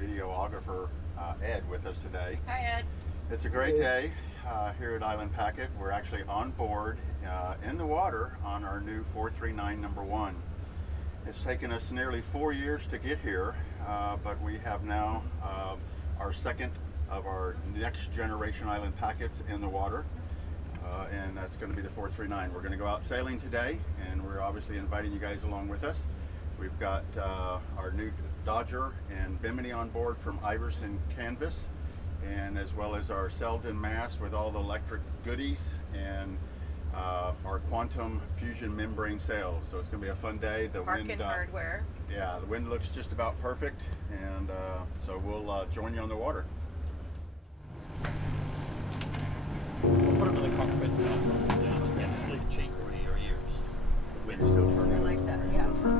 videographer Ed with us today. Hi, Ed. It's a great day here at Island Packet. We're actually on board in the water on our new 439 number 1. It's taken us nearly 4 years to get here, but we have now our second of our next generation Island Packets in the water. And that's going to be the 439. We're going to go out sailing today, and we're obviously inviting you guys along with us. We've got our new Dodger and Bimini on board from Iverson Canvas, and as well as our Selden mast with all the electric goodies, and our Quantum Fusion membrane sails. So it's going to be a fun day. The Market hardware. Yeah, the wind looks just about perfect, and so we'll join you on the water. We'll put them in the cockpit down to get the chain cord of your ears. The wind is still turning. I like that, yeah.